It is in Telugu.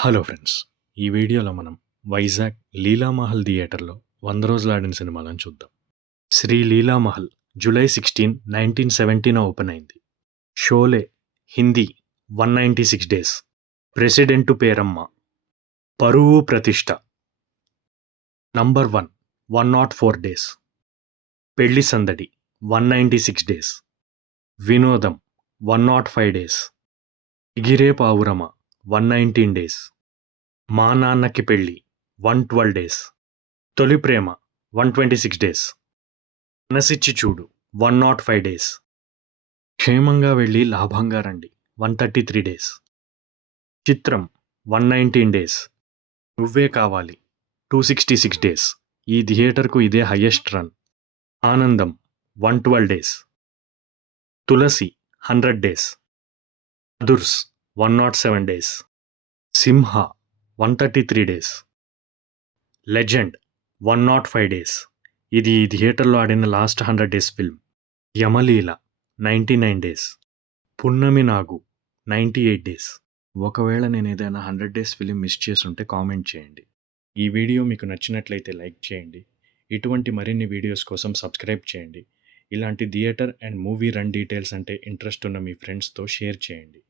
Hello friends. ఈ వీడియోలో మనం వైజాగ్ లీలామహల్ థియేటర్లో 100 రోజులు ఆడిన సినిమాలను చూద్దాం. శ్రీ లీలామహల్ జూలై 16, 1917 ఓపెన్ అయింది. షోలే హిందీ 196 డేస్. ప్రెసిడెంటు పేరమ్మ. పరువు ప్రతిష్ట నంబర్ 1 104 డేస్. పెళ్లి సందడి 196 డేస్. వినోదం 105 డేస్. ఎగిరే పావురమ 119 డేస్. మా నాన్నకి పెళ్ళి 112 డేస్. తొలి ప్రేమ 126 డేస్. మనసిచ్చి చూడు 105 డేస్. క్షేమంగా వెళ్ళి లాభంగా రండి 133 డేస్. చిత్రం 119 డేస్. నువ్వే కావాలి 266 డేస్. ఈ థియేటర్కు ఇదే హయ్యెస్ట్ రన్. ఆనందం 112 డేస్. తులసి 100 డేస్. అదుర్స్ 107 డేస్. సింహ 133 డేస్. Legend 105 days. ఇది ఈ థియేటర్లో ఆడిన last 100 days film. Yamaleela 99 days. పున్నమి నాగు 98 డేస్. ఒకవేళ నేను ఏదైనా 100 డేస్ ఫిలిం మిస్ చేసుంటే కామెంట్ చేయండి. ఈ వీడియో మీకు నచ్చినట్లయితే లైక్ చేయండి. ఇటువంటి మరిన్ని వీడియోస్ కోసం సబ్స్క్రైబ్ చేయండి. ఇలాంటి theatre and movie run details అంటే ఇంట్రెస్ట్ ఉన్న మీ ఫ్రెండ్స్తో షేర్ చేయండి.